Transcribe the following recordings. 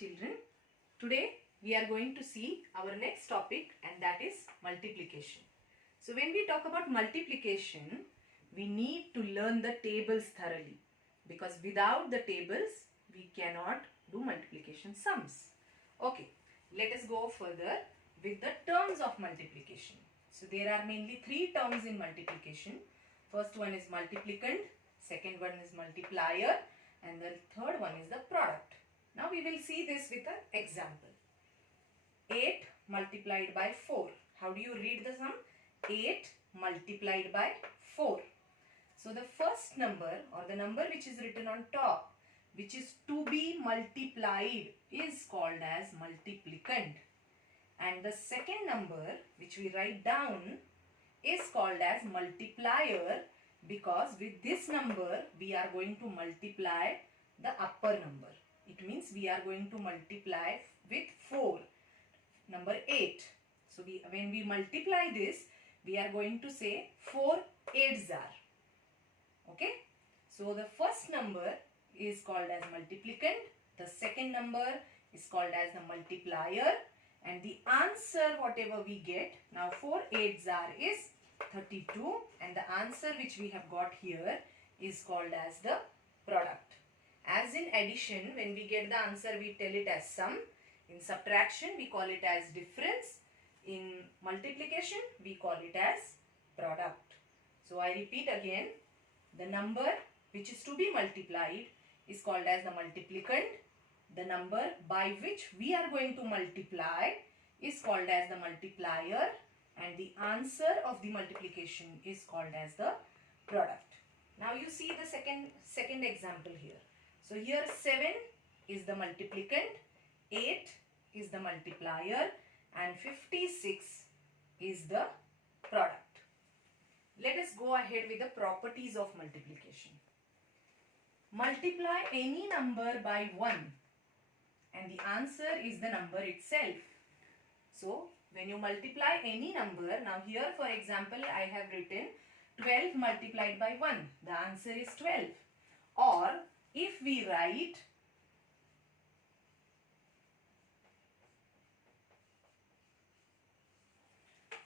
children. Today we are going to see our next topic, and that is multiplication. So when we talk about multiplication, we need to learn the tables thoroughly, because without the tables we cannot do multiplication sums. Okay, let us go further with the terms of multiplication. So there are mainly three terms in multiplication. First one is multiplicand, second one is multiplier, and the third one is the product. Now we will see this with an example. 8 multiplied by 4. How do you read the sum? 8 multiplied by 4. So the first number, or the number which is written on top, which is to be multiplied, is called as multiplicand. And the second number which we write down is called as multiplier, because with this number we are going to multiply the upper number. It means we are going to multiply with 4, number 8. So when we multiply this, we are going to say 4 8s are. Okay. So the first number is called as multiplicand. The second number is called as the multiplier. And the answer whatever we get, now 4 8s are is 32. And the answer which we have got here is called as the product. As in addition, when we get the answer, we tell it as sum. In subtraction, we call it as difference. In multiplication, we call it as product. So I repeat again, the number which is to be multiplied is called as the multiplicand. The number by which we are going to multiply is called as the multiplier. And the answer of the multiplication is called as the product. Now you see the second example here. So here 7 is the multiplicand, 8 is the multiplier, and 56 is the product. Let us go ahead with the properties of multiplication. Multiply any number by 1 and the answer is the number itself. So when you multiply any number, now here for example I have written 12 multiplied by 1, the answer is 12. Or if we write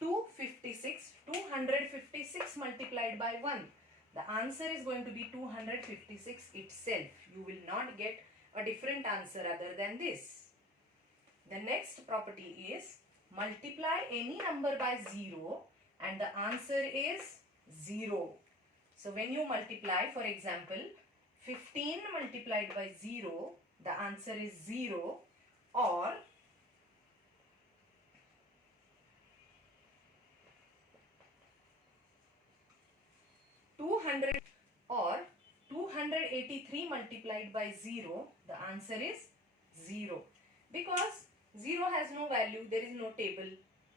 256 multiplied by 1, the answer is going to be 256 itself. You will not get a different answer other than this. The next property is multiply any number by 0 and the answer is 0. So when you multiply, for example, 15 multiplied by 0, the answer is 0. Or 283 multiplied by 0, the answer is 0. Because 0 has no value, there is no table.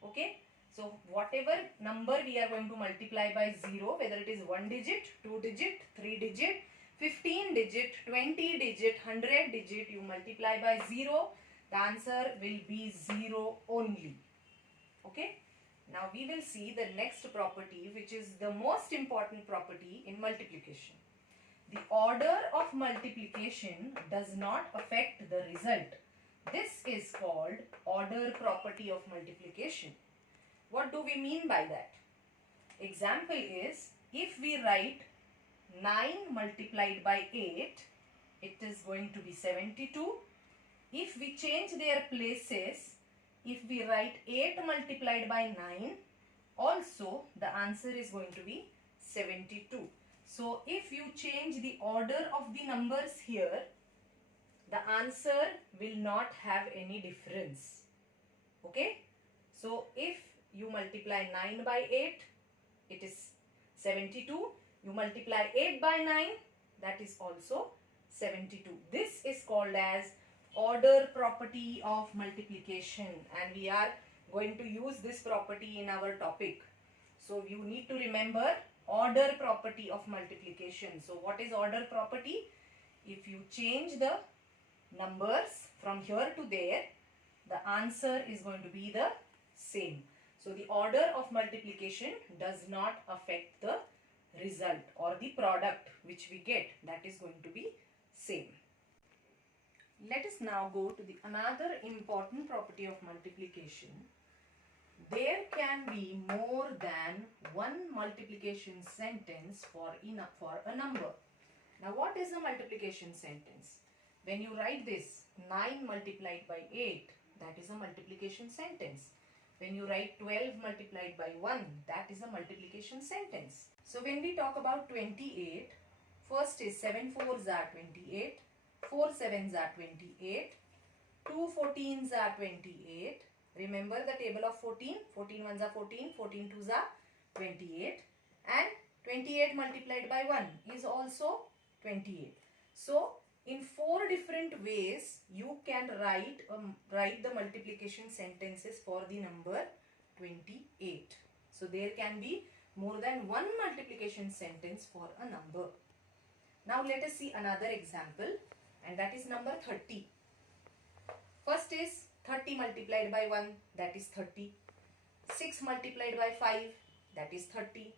Okay. So whatever number we are going to multiply by 0, whether it is 1 digit, 2 digit, 3 digit, 15 digit, 20 digit, 100 digit, you multiply by 0, the answer will be 0 only. Okay. Now we will see the next property, which is the most important property in multiplication. The order of multiplication does not affect the result. This is called order property of multiplication. What do we mean by that? Example is, if we write 9 multiplied by 8, it is going to be 72. If we change their places, if we write 8 multiplied by 9, also the answer is going to be 72. So if you change the order of the numbers here, the answer will not have any difference. Okay. So if you multiply 9 by 8, it is 72. You multiply 8 by 9, that is also 72. This is called as order property of multiplication, and we are going to use this property in our topic. So you need to remember order property of multiplication. So what is order property? If you change the numbers from here to there, the answer is going to be the same. So the order of multiplication does not affect the result or the product which we get, that is going to be same. Let us now go to the another important property of multiplication. There can be more than one multiplication sentence for a number. Now what is a multiplication sentence? When you write this 9 multiplied by 8, that is a multiplication sentence. When you write 12 multiplied by 1, that is a multiplication sentence. So when we talk about 28, first is 7 4s are 28, 4 7s are 28, 2 14s are 28. Remember the table of 14, 14 ones are 14, 14 twos are 28, and 28 multiplied by 1 is also 28. So in 4 different ways you can write the multiplication sentences for the number 28. So there can be more than one multiplication sentence for a number. Now let us see another example, and that is number 30. First is 30 multiplied by 1, that is 30. 6 multiplied by 5, that is 30.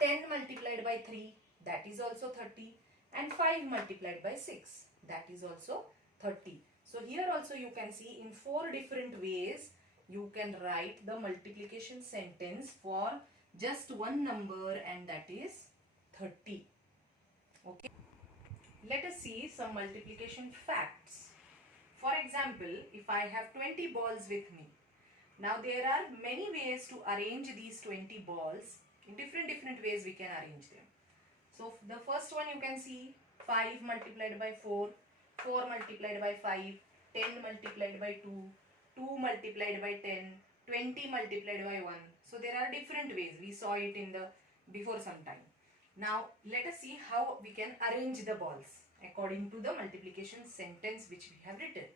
10 multiplied by 3, that is also 30. And 5 multiplied by 6, that is also 30. So here also you can see in 4 different ways you can write the multiplication sentence for just one number, and that is 30. Okay. Let us see some multiplication facts. For example, if I have 20 balls with me. Now there are many ways to arrange these 20 balls. In different ways we can arrange them. So the first one you can see 5 multiplied by 4, 4 multiplied by 5, 10 multiplied by 2, 2 multiplied by 10, 20 multiplied by 1. So there are different ways. We saw it in the before some time. Now let us see how we can arrange the balls according to the multiplication sentence which we have written.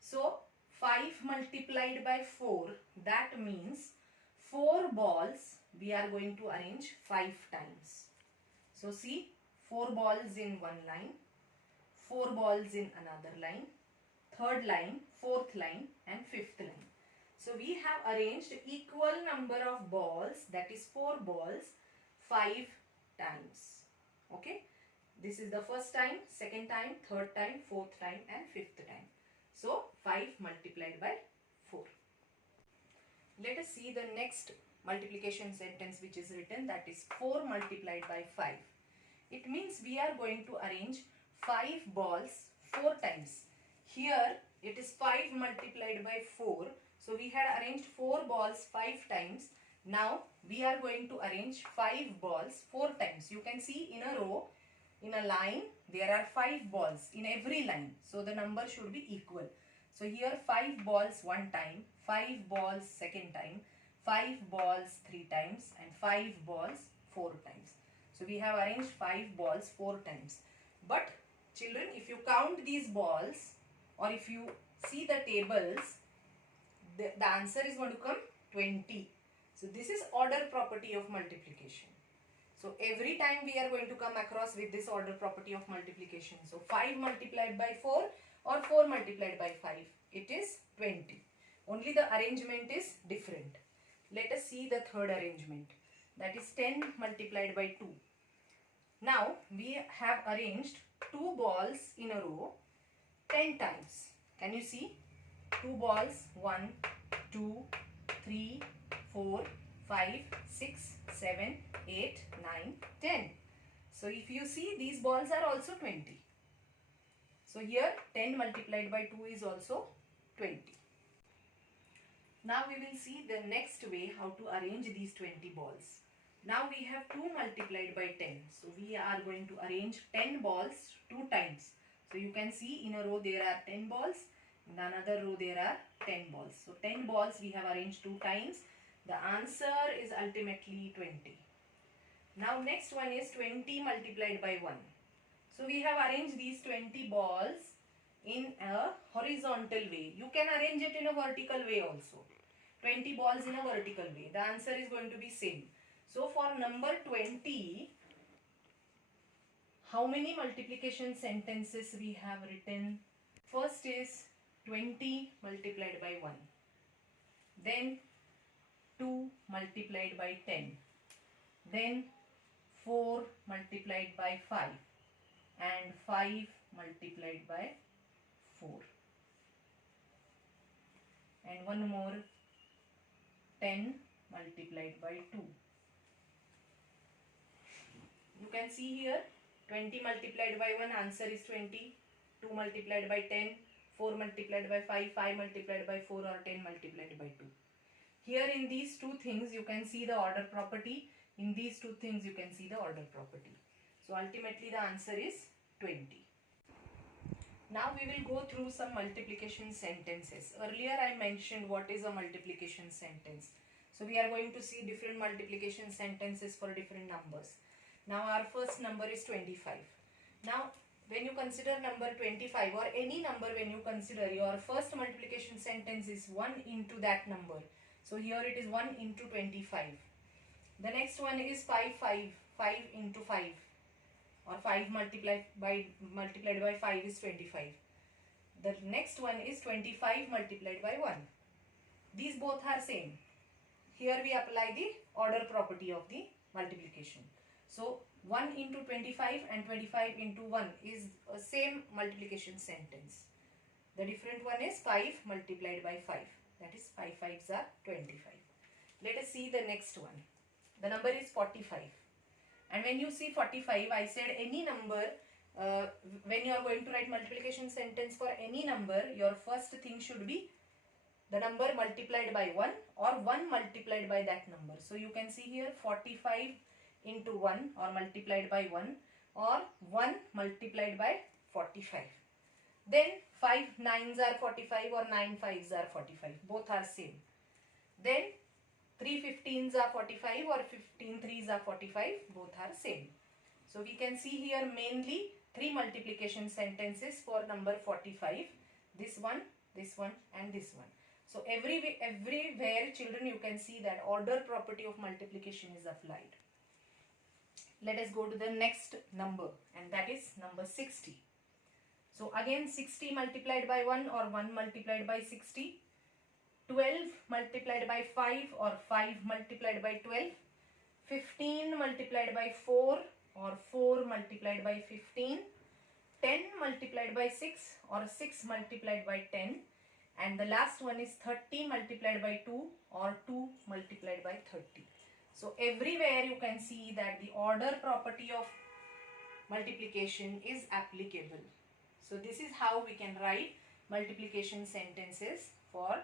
So 5 multiplied by 4, that means 4 balls we are going to arrange 5 times. So see, 4 balls in one line, 4 balls in another line, third line, fourth line, and fifth line. So we have arranged equal number of balls, that is 4 balls, 5 times. Okay. This is the first time, second time, third time, fourth time, and fifth time. So 5 multiplied by 4. Let us see the next multiplication sentence which is written, that is 4 multiplied by 5. It means we are going to arrange 5 balls 4 times. Here it is 5 multiplied by 4. So we had arranged 4 balls 5 times. Now we are going to arrange 5 balls 4 times. You can see in a row, in a line, there are 5 balls in every line. So the number should be equal. So here 5 balls one time, 5 balls second time, 5 balls 3 times, and 5 balls 4 times. So we have arranged 5 balls 4 times. But children, if you count these balls, or if you see the tables, the answer is going to come 20. So this is order property of multiplication. So every time we are going to come across with this order property of multiplication. So 5 multiplied by 4 or 4 multiplied by 5, it is 20. Only the arrangement is different. Let us see the third arrangement. That is 10 multiplied by 2. Now we have arranged 2 balls in a row 10 times. Can you see? 2 balls, 1, 2, 3, 4, 5, 6, 7, 8, 9, 10. So if you see, these balls are also 20. So here 10 multiplied by 2 is also 20. Now we will see the next way how to arrange these 20 balls. Now we have 2 multiplied by 10. So we are going to arrange 10 balls 2 times. So you can see in a row there are 10 balls. In another row there are 10 balls. So 10 balls we have arranged 2 times. The answer is ultimately 20. Now next one is 20 multiplied by 1. So we have arranged these 20 balls in a horizontal way. You can arrange it in a vertical way also. 20 balls in a vertical way. The answer is going to be same. So for number 20, how many multiplication sentences we have written? First is 20 multiplied by 1. Then 2 multiplied by 10. Then 4 multiplied by 5. And 5 multiplied by and one more 10 multiplied by 2. You can see here 20 multiplied by 1, answer is 20. 2 multiplied by 10, 4 multiplied by 5, 5 multiplied by 4, or 10 multiplied by 2. Here in these two things you can see the order property. In these two things you can see the order property. So ultimately the answer is 20. Now we will go through some multiplication sentences. Earlier I mentioned what is a multiplication sentence. So we are going to see different multiplication sentences for different numbers. Now our first number is 25. Now when you consider number 25 or any number, when you consider, your first multiplication sentence is 1 into that number. So here it is 1 into 25. The next one is 5 into 5, or 5 multiplied by 5 is 25. The next one is 25 multiplied by 1. These both are same. Here we apply the order property of the multiplication. So 1 into 25 and 25 into 1 is a same multiplication sentence. The different one is 5 multiplied by 5. That is 5 5s are 25. Let us see the next one. The number is 45. And when you see 45, I said any number, when you are going to write multiplication sentence for any number, your first thing should be the number multiplied by 1 or 1 multiplied by that number. So you can see here 45 into 1 or multiplied by 1, or 1 multiplied by 45. Then 5 9s are 45 or 9 5s are 45. Both are same. Then 3 15s are 45 or 15 3s are 45. Both are same. So we can see here mainly 3 multiplication sentences for number 45. This one and this one. So everywhere children you can see that order property of multiplication is applied. Let us go to the next number, and that is number 60. So again 60 multiplied by 1 or 1 multiplied by 60. 12 multiplied by 5 or 5 multiplied by 12. 15 multiplied by 4 or 4 multiplied by 15. 10 multiplied by 6 or 6 multiplied by 10. And the last one is 30 multiplied by 2 or 2 multiplied by 30. So everywhere you can see that the order property of multiplication is applicable. So this is how we can write multiplication sentences for